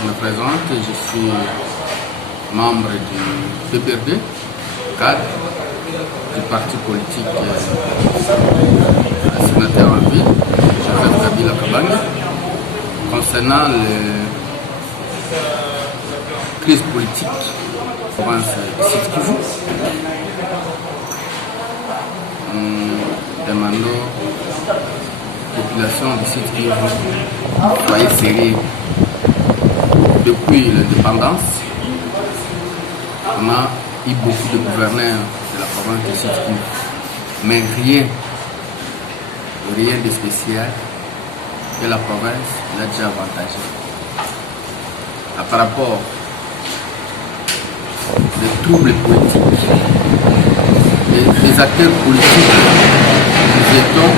je me présente, je suis membre du PPRD, cadre du parti politique sénateur en ville, Joseph Kabila Kabange, concernant la crise politique en province de Sud Kivu. Nous demandons la population du Sud Kivu soyez sérieux. Depuis l'indépendance, on a eu beaucoup de gouverneurs de la province de Sud Kivu, mais rien de spécial que la province l'a déjà avantagé. Par rapport aux troubles politiques, les acteurs politiques, nous étions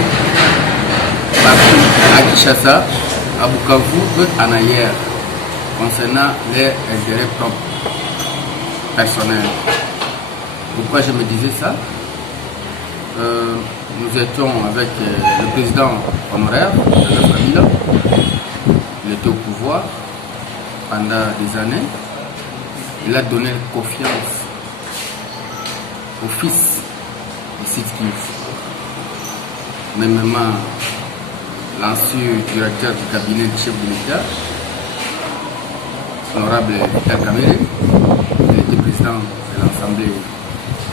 partout à Kinshasa, à Bukavu, en ailleurs, concernant les intérêts propres, personnels. Pourquoi je me disais ça? Nous étions avec le président honoraire de la famille. Il était au pouvoir pendant des années. Il a donné confiance au fils du Sud Kivu. Même l'ancien directeur du cabinet du chef de l'État, l'honorable Vital Kamerhe, il était président de l'Assemblée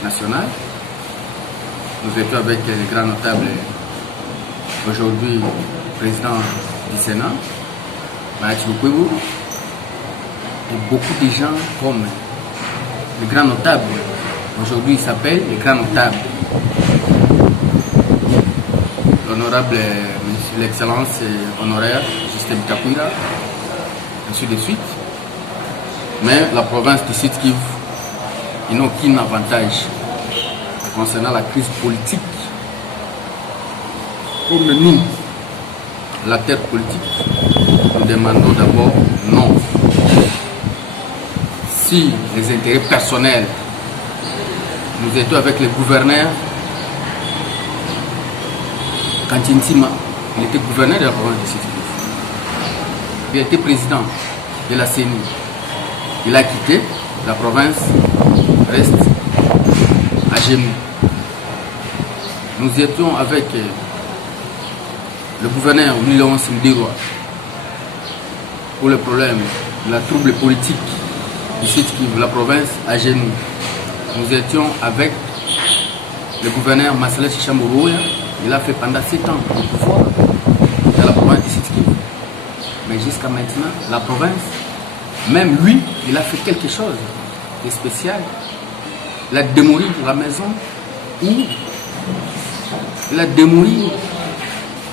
nationale. Nous étions avec les grands notables, aujourd'hui président du Sénat, Mahachi Bukwebo, et beaucoup de gens comme les grands notables. Aujourd'hui, ils s'appellent les grands notables. L'honorable Monsieur l'Excellence honoraire Justin Bitakwira, ainsi de suite. Mais la province du Sud Kivu, ils n'ont aucun avantage concernant la crise politique. Comme nous, la terre politique, nous demandons d'abord non. Si les intérêts personnels, nous étions avec les gouverneurs, Kantintima, il était gouverneur de la province de Sud Kivu. Il était président de la CENI. Il a quitté, la province reste à genoux. Nous étions avec le gouverneur Léon Simderoy pour le problème de la trouble politique du Sud Kivu, la province à genoux. Nous étions avec le gouverneur Marcel Chichamburuya. Il a fait pendant 7 ans le pouvoir dans la province du Sud Kivu. Mais jusqu'à maintenant, la province, même lui, il a fait quelque chose de spécial. Il a démoli la maison où il a démoli,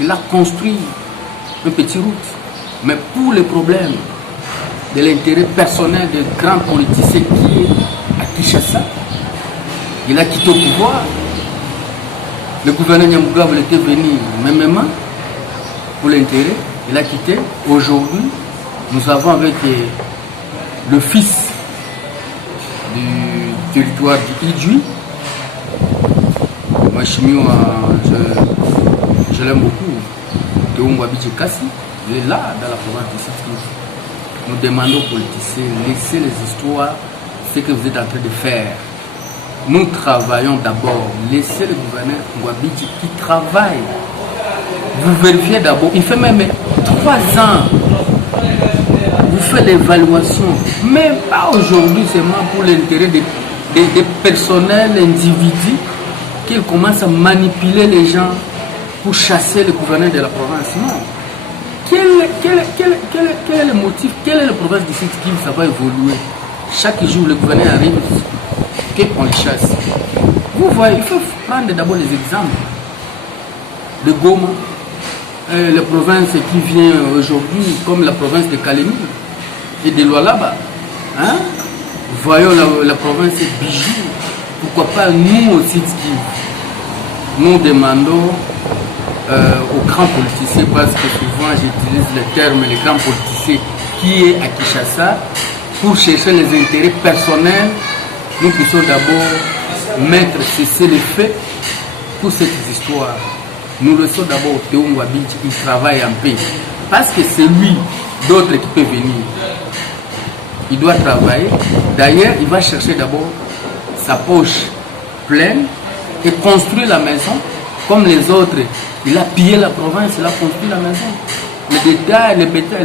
il a construit une petite route. Mais pour les problèmes de l'intérêt personnel de grands politiciens qui est à Kinshasa, il a quitté le pouvoir. Le gouverneur Nyamugabo était venu même pour l'intérêt, il a quitté. Aujourd'hui, nous avons avec le fils du territoire du Idjui, Machimio, je l'aime beaucoup, Teungwa Bidjekasi, il est là dans la province de Sud Kivu. Nous demandons aux politiciens, laissez les histoires, ce que vous êtes en train de faire. Nous travaillons d'abord, laissez le gouverneur Ngwabidji qui travaille. Vous vérifiez d'abord, il fait même 3 ans. Vous faites l'évaluation, même pas aujourd'hui seulement pour l'intérêt des personnels, individus, qu'ils commencent à manipuler les gens pour chasser le gouverneur de la province. Non. Quel est le motif? Quelle est la province du Sud Kivu? Ça va évoluer. Chaque jour, le gouverneur arrive, qu'on le chasse. Vous voyez, il faut prendre d'abord les exemples de Goma, la province qui vient aujourd'hui, comme la province de Kalemi et de Lualaba. Hein? Voyons la province de Bijou. Pourquoi pas nous au Sud Kivu? Nous demandons aux grands politiciens, parce que souvent j'utilise le terme les grands politiciens qui est à Kinshasa, pour chercher les intérêts personnels. Nous puissions d'abord mettre cesser les faits pour cette histoire. Nous laissons d'abord Théo Ngwabidji qui travaille en paix. Parce que c'est lui, d'autres qui peuvent venir. il doit travailler. D'ailleurs, il va chercher d'abord sa poche pleine et construire la maison comme les autres. Il a pillé la province, il a construit la maison. Les détails, les bâtiments,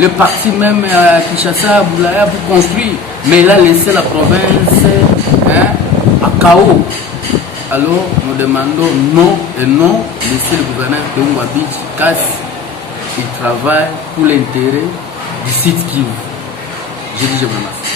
le parti même à Kinshasa, à Boulaya pour construire. Mais il a laissé la province à chaos. Alors nous demandons non et non, laisser le gouverneur de Ouabidji casse. Il travaille pour l'intérêt du site Kivu. Je dis je vous remercie.